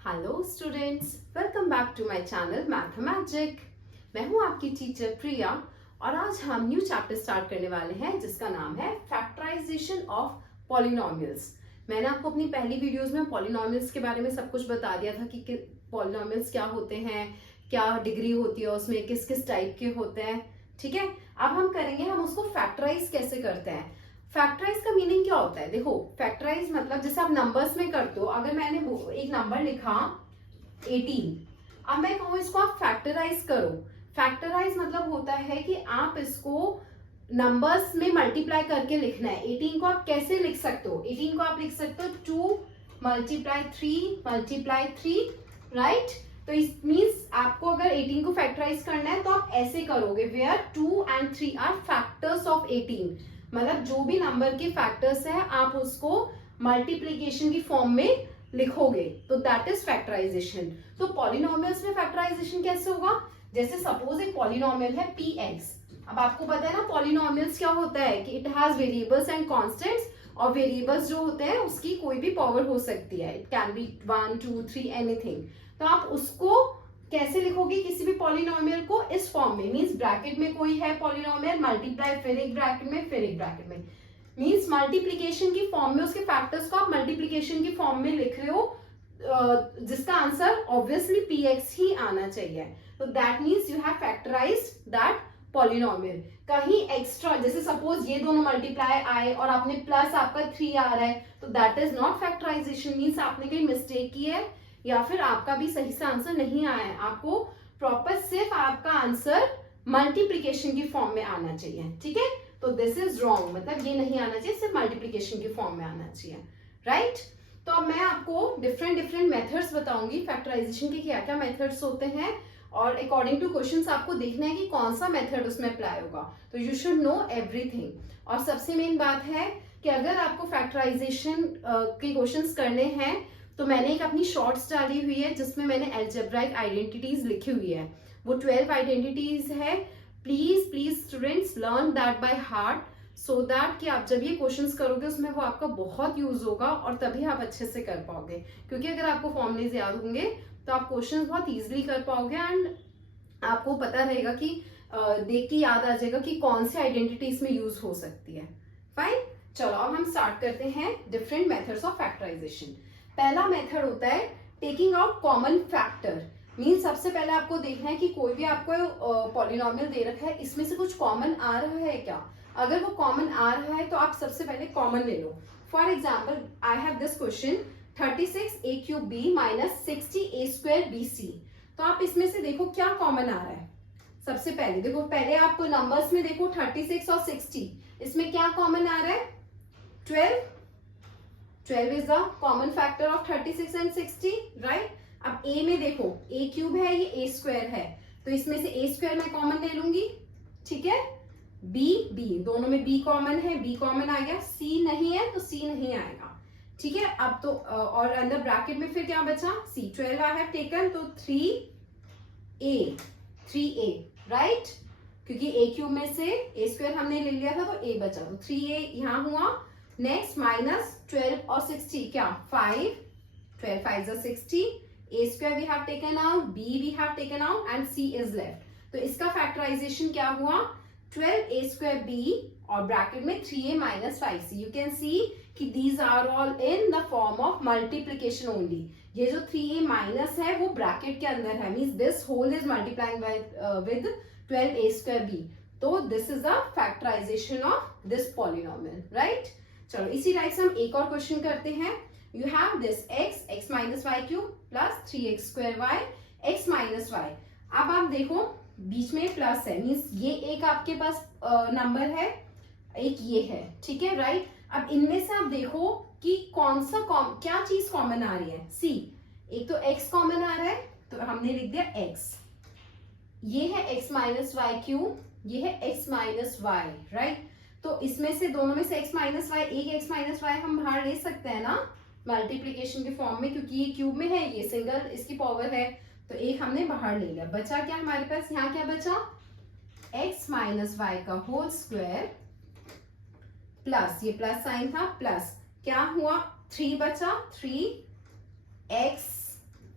Hello students, welcome back to my channel Mathemagic. मैं हूं आपकी टीचर प्रिया और आज हम न्यू चैप्टर स्टार्ट करने वाले हैं जिसका नाम है फैक्टराइजेशन ऑफ पॉलिनोमियल्स। मैंने आपको अपनी पहली वीडियोस में पॉलिनोमियल्स के बारे में सब कुछ बता दिया था कि पॉलिनोमियल्स क्या होते हैं, क्या डिग्री होती है उसमें, किस किस टाइप के होते हैं। ठीक है, अब हम करेंगे, हम उसको फैक्टराइज कैसे करते हैं। फैक्टराइज का मीनिंग क्या होता है? देखो, फैक्टराइज मतलब जैसे आप नंबर्स में करते हो, अगर मैंने एक नंबर लिखा 18, अब मैं कहूँ इसको आप फैक्टराइज करो। फैक्टराइज मतलब होता है कि आप इसको नंबर्स में मल्टीप्लाई करके लिखना है। 18 को आप कैसे लिख सकते हो? 18 को आप लिख सकते हो 2 मल्टीप्लाई 3 मल्टीप्लाई 3, राइट। तो इस मीन्स आपको अगर 18 को फैक्टराइज करना है तो आप ऐसे करोगे, where 2 and 3 are factors of 18। मतलब जो भी नंबर के फैक्टर्स है आप उसको मल्टीप्लीकेशन की फॉर्म में लिखोगे, तो दैट इज फैक्टराइजेशन। तो पॉलिनोमियल्स में फैक्टराइजेशन कैसे होगा? जैसे सपोज एक पॉलिनोमियल है px। अब आपको पता है ना पॉलिनोमियल्स क्या होता है कि it has variables and constants, और वेरिएबल्स जो होते हैं उसकी कोई भी पावर हो सकती है। It can be 1 2 3 anything. तो आप उसको कैसे लिखोगे किसी भी पॉलिनोमियल को? इस फॉर्म में, मींस ब्रैकेट में कोई है पॉलिनोमियल, मल्टीप्लाई, फिर एक ब्रैकेट में, फिर एक ब्रैकेट में, मींस मल्टीप्लिकेशन की फॉर्म में उसके फैक्टर्स को आप मल्टीप्लिकेशन की फॉर्म में लिख रहे हो, जिसका आंसर ऑब्वियसली px ही आना चाहिए। तो that means you have factorised that polynomial. कहीं एक्स्ट्रा, जैसे सपोज ये दोनों मल्टीप्लाई आए और आपने प्लस आपका 3 आ रहा है, तो that is not factorisation, means आपने कहीं मिस्टेक की है या फिर आपका भी सही से आंसर नहीं आया है। आपको प्रॉपर सिर्फ आपका आंसर मल्टीप्लिकेशन की फॉर्म में आना चाहिए। ठीक है, तो दिस इज रॉन्ग, मतलब ये नहीं आना चाहिए, सिर्फ मल्टीप्लिकेशन की फॉर्म में आना चाहिए, राइट। तो अब मैं आपको डिफरेंट डिफरेंट मेथड्स बताऊंगी फैक्टराइजेशन के, क्या क्या मेथड्स होते हैं, और अकॉर्डिंग टू क्वेश्चंस आपको देखना है कि कौन सा मेथड उसमें अप्लाई होगा। तो यू शुड नो एवरीथिंग। और सबसे मेन बात है कि अगर आपको फैक्टराइजेशन के क्वेश्चंस करने हैं तो मैंने एक अपनी शॉर्ट्स डाली हुई है जिसमें मैंने अलजेब्राइक आइडेंटिटीज लिखी हुई है। वो 12 आइडेंटिटीज है। Please please students learn that by heart, so that कि आप जब ये क्वेश्चंस करोगे उसमें वो आपका बहुत यूज होगा और तभी आप अच्छे से कर पाओगे। क्योंकि अगर आपको फॉर्मुलेज याद होंगे तो आप क्वेश्चंस बहुत इजीली कर पाओगे, एंड आपको पता रहेगा कि देख के याद आ जाएगा कि कौन सी आइडेंटिटी इसमें यूज हो सकती है। फाइन, चलो अब हम स्टार्ट करते हैं डिफरेंट मेथड्स ऑफ फैक्टराइजेशन। पहला मेथड होता है taking out common factor. Mean सबसे पहले आपको देखना है कि कोई भी आपको पॉलिनोमियल दे रखा है, इसमें से कुछ कॉमन आ रहा है क्या। अगर वो कॉमन आ रहा है तो आप सबसे पहले कॉमन ले लो। For example I have this question 36a³ minus 60a²bc। तो आप इसमें से देखो क्या कॉमन आ रहा है। सबसे पहले देखो, पहले आप नंबर्स में देखो 36 और 60, इसमें क्या कॉमन आ रहा है? 12 is the common factor of 36 and 60, right. अब a में देखो, a³ है, ये a² है, तो इसमें से a² मैं कॉमन ले लूंगी। ठीक है, b दोनों में b कॉमन है, b कॉमन आ गया। c नहीं है तो c नहीं आएगा। ठीक है, अब तो और अंदर ब्रैकेट में फिर क्या बचा? c। 12 आई हैव टेकन, तो 3a, राइट, क्योंकि a³ में से a² हमने ले लिया था तो a बचा, तो 3a यहां हुआ। नेक्स्ट माइनस 12 और 60 क्या? 5, 12 5 is 60, a² we have taken out, b we have taken out and c is left। तो इसका फैक्टराइजेशन क्या हुआ? 12a²b और ब्रैकेट में 3a minus 5c। You can see कि these are all in the form of multiplication only. ये जो 3a minus है वो ब्रैकेट के अंदर है, means this whole is multiplying with 12a²b। तो this is the factorisation of this polynomial, right. चलो इसी टाइप से हम एक और क्वेश्चन करते हैं। You have this x minus y³ plus 3x² x minus y। अब आप देखो बीच में प्लस है, मीन्स ये एक आपके पास नंबर है, एक ये है। ठीक है, राइट। अब इनमें से आप देखो कि कौन सा क्या चीज कॉमन आ रही है? c। एक तो x कॉमन आ रहा है तो हमने लिख दिया x। ये है x माइनस y³, ये है x माइनस y, राइट। तो इसमें से दोनों में से x माइनस वाई, एक x माइनस वाई हम बाहर ले सकते हैं ना मल्टीप्लीकेशन के फॉर्म में, क्योंकि ये क्यूब में है, ये सिंगल इसकी पावर है, तो एक हमने बाहर ले लिया। बचा क्या हमारे पास? यहाँ क्या बचा? x माइनस वाई का होल स्क्वायर प्लस, ये प्लस साइन था, प्लस क्या हुआ? 3 बचा, 3x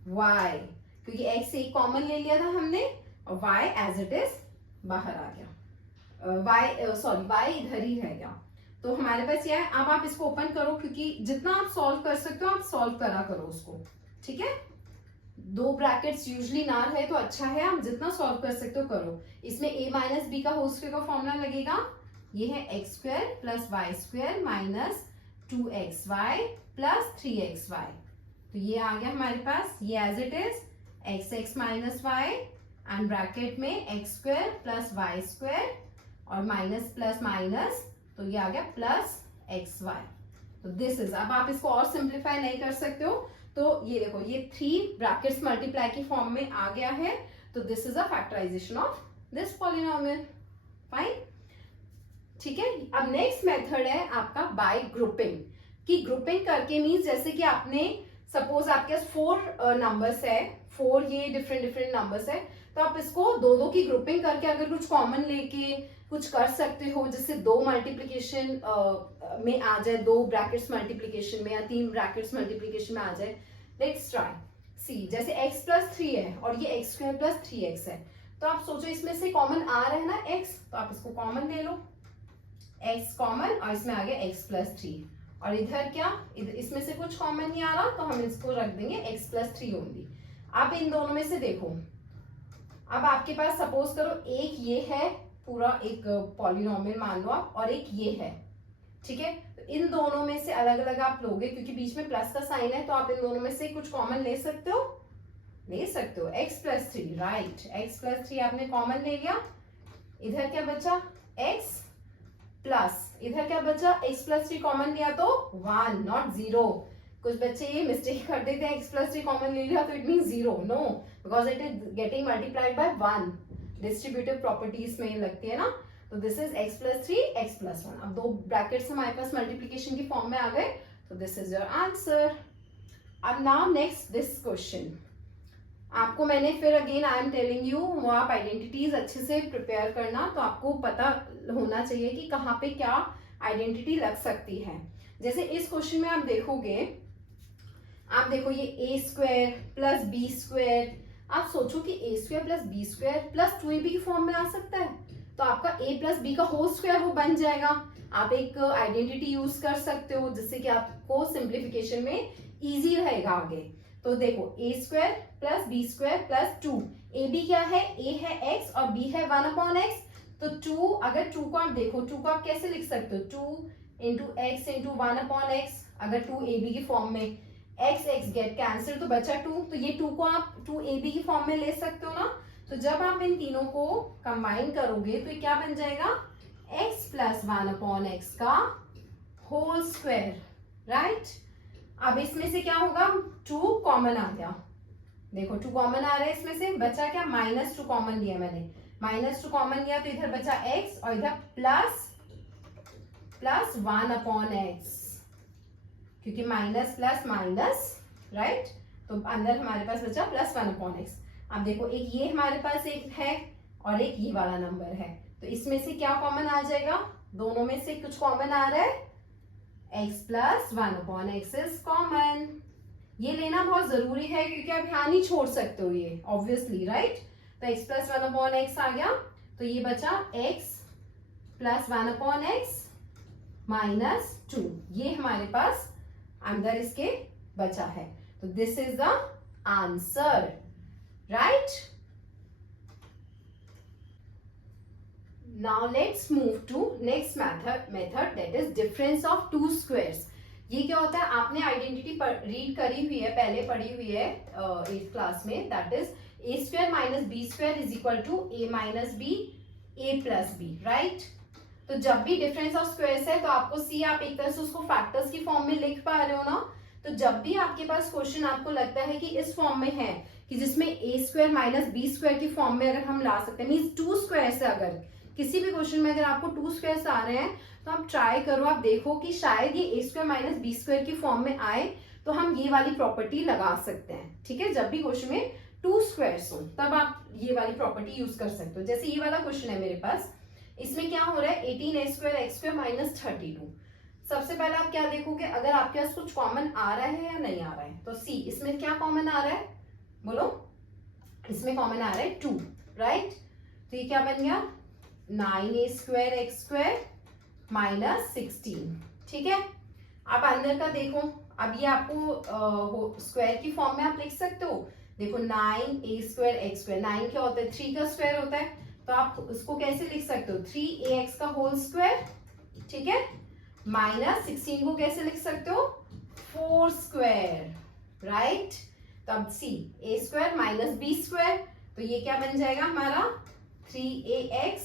y, क्योंकि x एक कॉमन ले लिया था हमने और y एज इट इज बाहर आ गया, y इधर ही रह गया। तो हमारे पास यह है। अब आप इसको ओपन करो, क्योंकि जितना आप सॉल्व कर सकते हो आप सॉल्व करा करो उसको, ठीक है। दो ब्रैकेट्स यूजली ना रहे तो अच्छा है, आप जितना सॉल्व कर सकते हो करो। इसमें a माइनस बी का होल स्क्वायर का फॉर्मूला लगेगा, ये है X square plus Y square minus 2xy plus 3xy। तो ये आ गया हमारे पास, ये as it is x minus Y and bracket में X square plus Y square और माइनस प्लस माइनस, तो ये आ गया प्लस xy। तो दिस इज, अब आप इसको और सिंप्लीफाई नहीं कर सकते हो, तो ये देखो ये 3 ब्रैकेट्स मल्टीप्लाई की फॉर्म में आ गया है। तो this is a factorisation of this polynomial, fine, ठीक है। अब नेक्स्ट मेथड है आपका बाय ग्रुपिंग, कि ग्रुपिंग करके मीन्स जैसे कि आपने सपोज आपके पास 4 नंबर्स है, 4 ये डिफरेंट नंबर्स है, तो आप इसको दो दो की ग्रुपिंग करके अगर कुछ कॉमन लेके कुछ कर सकते हो, जिससे 2 मल्टीप्लीकेशन में आ जाए, 2 ब्रैकेट्स मल्टीप्लीकेशन में या 3 ब्रैकेट्स मल्टीप्लीकेशन में आ जाए। लेट्स ट्राई सी, जैसे x प्लस 3 है और ये x स्क्वायर प्लस 3x है, तो आप सोचो इसमें से कॉमन आ रहा है ना x, तो आप इसको कॉमन ले लो, x कॉमन और इसमें आ गया x प्लस 3, और इधर क्या, इधर इसमें से कुछ कॉमन नहीं आ रहा तो हम इसको रख देंगे x प्लस 3 ओनली। आप इन दोनों में से देखो, अब आपके पास सपोज करो एक ये है पूरा एक पॉलिनोमियल मान लो आप, और एक ये है, ठीक है। तो इन दोनों में से अलग अलग आप लोगे, क्योंकि बीच में प्लस का साइन है, तो आप इन दोनों में से कुछ कॉमन ले सकते हो, x plus 3, right, x plus 3 आपने कॉमन ले लिया। इधर क्या बचा, x प्लस, इधर क्या बचा, x प्लस 3 कॉमन लिया तो 1 नॉट 0। कुछ बच्चे ये मिस्टेक कर देते हैं, x प्लस 3 कॉमन ले लिया तो it mean 0, no, because it is getting multiplied by 1, distributive properties में लगती है ना। तो this is x plus 3 x plus 1। अब 2 ब्रैकेट्स हमारे पास मल्टीप्लीकेशन की फॉर्म में आ गए, तो दिस इज योर आंसर। अब नाउ नेक्स्ट दिस क्वेश्चन, आपको मैंने फिर again I am telling you, वो आप आइडेंटिटीज अच्छे से प्रिपेयर करना, तो आपको पता होना चाहिए कि कहाँ पे क्या आइडेंटिटी लग सकती है। जैसे इस क्वेश्चन में आप देखोगे, आप देखो ये a square plus b square, आप सोचो कि a square plus b square plus 2ab की फॉर्म में आ सकता है, तो आपका a प्लस b का होल स्क्वायर वो बन जाएगा। आप एक आइडेंटिटी यूज कर सकते हो जिससे कि आपको सिंप्लीफिकेशन में इजी रहेगा आगे। तो देखो a square plus b square plus 2, ab क्या है, a है x और b है 1/x, तो 2, अगर 2 को आप देखो, 2 को आप कैसे लिख सकते हो, 2 इंटू एक्स इंटू 1/x, अगर 2ab की फॉर्म में, x गेट कैंसिल तो बचा 2, तो ये 2 को आप 2ab की फॉर्म में ले सकते हो ना। तो जब आप इन तीनों को कंबाइन करोगे तो ये क्या बन जाएगा, x प्लस 1/x का होल स्क्वायर, राइट। अब इसमें से क्या होगा, 2 कॉमन आ गया, देखो 2 कॉमन आ रहा है, इसमें से बचा क्या, -2 कॉमन लिया मैंने, -2 कॉमन लिया तो इधर बचा x और इधर प्लस 1/x, क्योंकि माइनस प्लस माइनस, राइट, तो अंदर हमारे पास बचा प्लस 1/x। अब देखो एक ये हमारे पास एक है और एक ये वाला नंबर है, तो इसमें से क्या कॉमन आ जाएगा, दोनों में से कुछ कॉमन आ रहा है, x plus 1/x is common. ये लेना बहुत जरूरी है क्योंकि आप यहाँ नहीं छोड़ सकते हो ये, ऑब्वियसली, राइट। तो x प्लस 1/x आ गया, तो ये बचा x प्लस 1/x माइनस 2, ये हमारे पास अंदर इसके बचा है। तो this is the answer, right. Now let's move to next method that is difference of 2 squares. ये क्या होता है, आपने आइडेंटिटी रीड करी हुई है, पहले पढ़ी हुई है 8th क्लास में, that is a square minus b square is equal to a minus b a plus b, right. तो जब भी डिफरेंस ऑफ स्क्वायर्स है तो आपको सी, आप एक तरह से उसको फैक्टर्स की फॉर्म में लिख पा रहे हो ना। तो जब भी आपके पास क्वेश्चन आपको लगता है कि इस फॉर्म में है, कि जिसमें a square minus b square की फॉर्म में अगर हम ला सकते हैं, मीन्स 2 स्क्वायर से, अगर किसी भी क्वेश्चन में अगर आपको 2 स्क्वायर आ रहे हैं तो आप ट्राई करो, आप देखो कि शायद ये a square minus b square की फॉर्म में आए, तो हम ये वाली प्रॉपर्टी लगा सकते हैं, ठीक है। जब भी क्वेश्चन में 2 स्क्वायर्स हो तब आप ये वाली प्रॉपर्टी यूज कर सकते हो। जैसे ये वाला क्वेश्चन है मेरे पास, इसमें क्या हो रहा है, 18a square x square minus 32। सबसे पहले आप क्या देखोगे, अगर आपके पास कुछ कॉमन आ रहा है या नहीं आ रहा है, तो सी, इसमें क्या कॉमन आ रहा है, बोलो, इसमें कॉमन आ रहा है 2, राइट? तो ये क्या बन गया 9a² x² माइनस 16, ठीक है? आप अंदर का देखो, अब ये आपको स्क्वायर की फॉर्म में आप लिख सकते हो। देखो 9a² x², 9 क्या होता है 3 का स्क्वायर होता है, तो आप उसको कैसे लिख सकते हो 3ax का होल स्क्वायर, ठीक है? माइनस 16 को कैसे लिख सकते हो 4 स्क्वायर, राइट? तो अब सी a² माइनस b², तो ये क्या बन जाएगा हमारा 3ax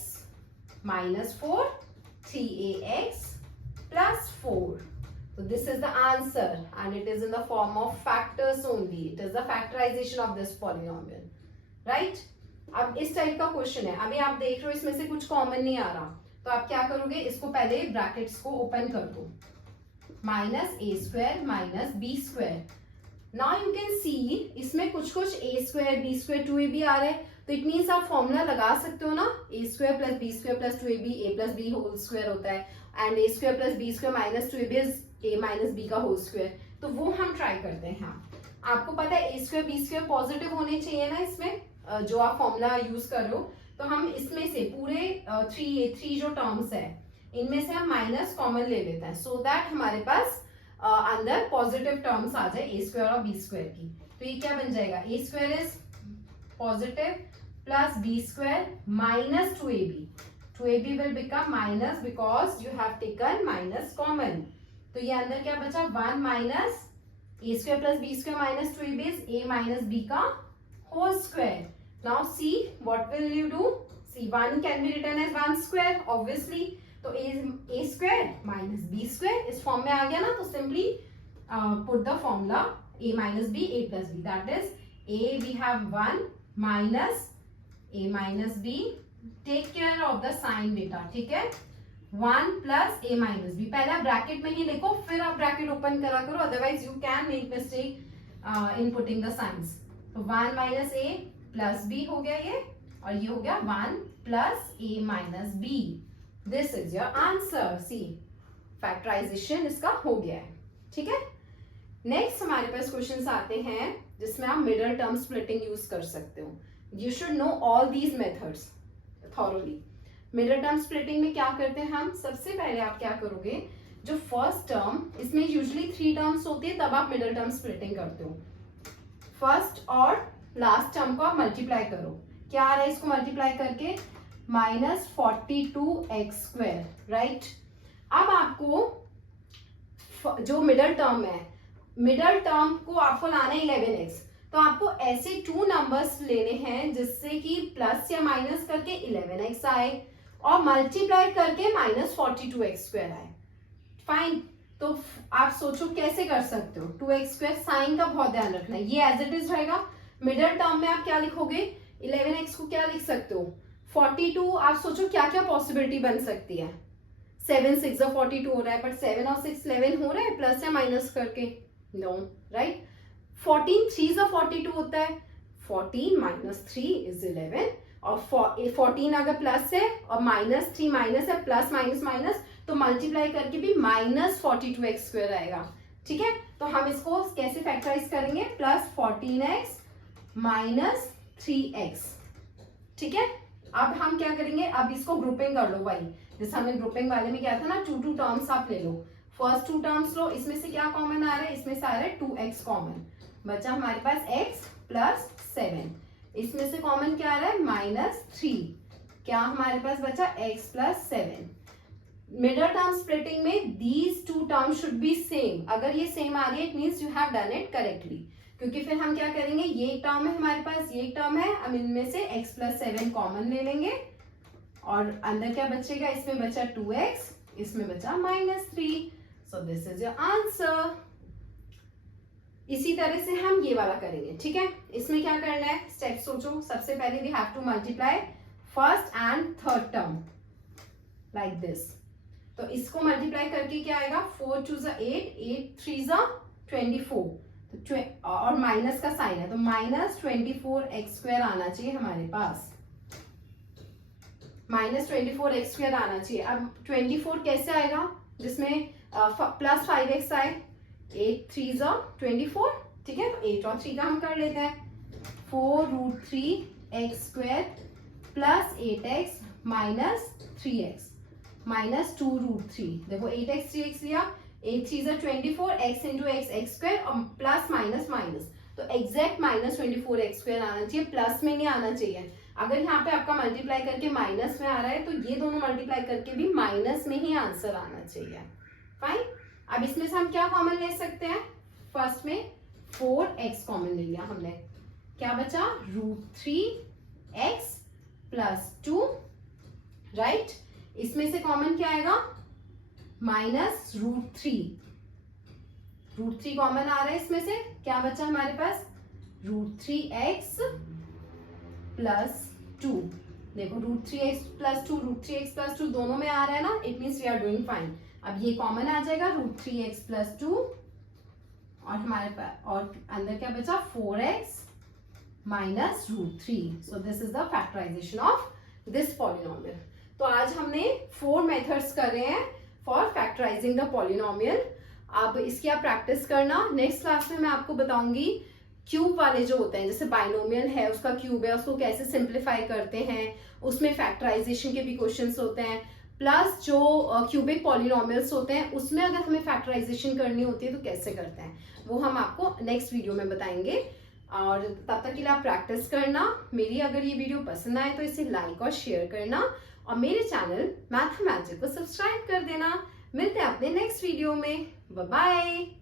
minus 4, 3ax plus 4. So this is the answer and it is in the form of factors only. It is the factorization of this polynomial, right? अब इस टाइप का क्वेश्चन है, अभी आप देख रहे हो इसमें से कुछ कॉमन नहीं आ रहा, तो आप क्या करोगे, इसको पहले ब्रैकेट्स को ओपन कर दो, -a² minus b². Now you can सी इसमें कुछ a² b² 2ab आ रहे हैं, तो इट मीन्स आप फॉर्मूला लगा सकते हो ना, a² plus b² plus 2ab, a plus b whole square होता है, and a² plus b² minus 2ab is a minus b का होल स्क्वायर. तो वो हम ट्राई करते हैं. हाँ, आपको पता है a² b² पॉजिटिव होने चाहिए ना इसमें, जो आप फॉर्मूला यूज कर रहे हो. तो हम इसमें से पूरे 3 जो टर्म्स है इनमें से हम माइनस कॉमन ले लेते हैं, सो दैट हमारे पास अंदर पॉजिटिव टर्म्स आ जाए a² और b² की. तो ये क्या बन जाएगा a² is positive plus b² minus 2ab will become minus because you have taken minus common. तो ये अंदर क्या बचा 1 minus a² plus b² minus 2ab is a minus b का whole square. Now see what will you do, see 1 can be written as 1 square obviously, तो a² minus b² इस form में आ गया ना, तो simply put the formula a minus b a plus b, that is a we have 1 minus a minus b, take care of the sign बेटा, ठीक है? 1 plus a minus b, पहले आप ब्रैकेट में ही लिखो फिर आप ब्रैकेट ओपन करा करो, otherwise you can make mistake in putting the science. तो 1 माइनस a प्लस b हो गया ये, और ये हो गया 1 plus a minus b. This is your answer. See factorisation इसका हो गया है, ठीक है? नेक्स्ट हमारे पास क्वेश्चंस आते हैं जिसमें आप मिडल टर्म स्प्लिटिंग यूज कर सकते हो. You should know all these methods thoroughly. Middle term splitting में क्या करते हैं हम, सबसे पहले आप क्या करोगे, जो फर्स्ट टर्म, इसमें यूजुअली 3 टर्म्स होती है तब आप मिडल टर्म स्प्लिटिंग करते हो. फर्स्ट और लास्ट टर्म को आप मल्टीप्लाई करो. क्या आ रहा है इसको मल्टीप्लाई करके -42x², राइट? अब आपको जो मिडल टर्म है, मिडल टर्म को आपको लाना है 11x, तो आपको ऐसे 2 नंबर्स लेने हैं जिससे कि प्लस या माइनस करके 11x आए और मल्टीप्लाई करके -42x² आए. फाइन. तो आप सोचो कैसे कर सकते हो, 2x² साइन का बहुत ध्यान रखना है, ये एज इट इज रहेगा. मिडल टर्म में आप क्या लिखोगे, 11x को क्या लिख सकते हो 42. आप सोचो क्या क्या पॉसिबिलिटी बन सकती है, 7 6 42 हो रहा है, बट 7 और 6 11 हो रहा है प्लस या माइनस करके, नो, राइट? 14 3 42 होता है, 14 माइनस 3 इज 11, और 14 अगर प्लस है और -3 माइनस है, प्लस माइनस माइनस, तो मल्टीप्लाई करके भी -42x² आएगा, ठीक है? तो हम इसको कैसे फैक्टराइज करेंगे, +14x माइनस 3x, ठीक है? अब हम क्या करेंगे, अब इसको ग्रुपिंग कर लो, वही जैसे हमने ग्रुपिंग वाले में क्या था ना, 2 टर्म्स आप ले लो. फर्स्ट 2 टर्म्स लो, इसमें से क्या कॉमन आ रहा है, इसमें से आ रहा है 2x कॉमन, बचा हमारे पास x प्लस 7. इसमें से कॉमन क्या आ रहा है -3, क्या हमारे पास बचा x plus 7. Middle term splitting में these 2 terms should be same. अगर ये सेम आ रही है it means you have done it correctly, क्योंकि फिर हम क्या करेंगे, ये एक टर्म है हमारे पास, ये एक टर्म है, हम इनमें से x प्लस 7 कॉमन ले लेंगे, और अंदर क्या बचेगा, इसमें बचा 2x, इसमें बचा -3. So this is your answer. इसी तरह से हम ये वाला करेंगे, ठीक है? इसमें क्या करना है, स्टेप सोचो. सबसे पहले we have to multiply first and third term like this. तो इसको मल्टीप्लाई करके क्या आएगा, 4 2 8, 8 3 24, तो और माइनस का साइन है, तो -24x² आना चाहिए हमारे पास, -24x² आना चाहिए. अब 24 कैसे आएगा, जिसमें प्लस 5x आए, 8 3 24, ठीक है? तो 8 और 3 का हम कर लेते हैं. 4√3x² plus 8x minus 3x minus 2√3। देखो 8x 3x लिया, 8 3 24, x इंटू एक्स x² और प्लस माइनस माइनस, तो एग्जैक्ट माइनस 24x² आना चाहिए, प्लस में नहीं आना चाहिए। अगर यहाँ पे आपका मल्टीप्लाई करके माइनस में आ रहा है तो ये दोनों मल्टीप्लाई करके भी माइनस में ही आंसर आना चाहिए। फाइन। अब इसमें से हम क्या कॉमन ले सकते हैं? फर्स्ट में 4x कॉमन ले लिया हमने, क्या बचा? √3x plus 2, right. इसमें से कॉमन क्या आएगा? माइनस √3 कॉमन आ रहा है इसमें से, क्या बचा हमारे पास? √3x plus 2। देखो √3x प्लस 2, √3x प्लस 2 दोनों में आ रहा है ना, it means we are doing fine. अब ये कॉमन आ जाएगा √3x प्लस 2 और हमारे पास और अंदर क्या बचा? 4x minus √3। So this is the factorisation of this polynomial. तो आज हमने 4 मेथड्स कर रहे हैं फॉर फैक्टराइजिंग द पॉलिनोमियल। अब इसकी आप प्रैक्टिस करना। नेक्स्ट क्लास में मैं आपको बताऊंगी क्यूब वाले जो होते हैं, जैसे बाइनोमियल है उसका क्यूब है, उसको कैसे सिंप्लीफाई करते हैं, उसमें फैक्टराइजेशन के भी क्वेश्चंस होते हैं, प्लस जो क्यूबिक पॉलिनोमियल्स होते हैं उसमें अगर हमें फैक्टराइजेशन करनी होती है तो कैसे करते हैं, वो हम आपको नेक्स्ट वीडियो में बताएंगे। और तब तक के लिए आप प्रैक्टिस करना। मेरी अगर ये वीडियो पसंद आए तो इसे लाइक और शेयर करना और मेरे चैनल मैथमेजिक को सब्सक्राइब कर देना। मिलते हैं अपने नेक्स्ट वीडियो में। Bye bye.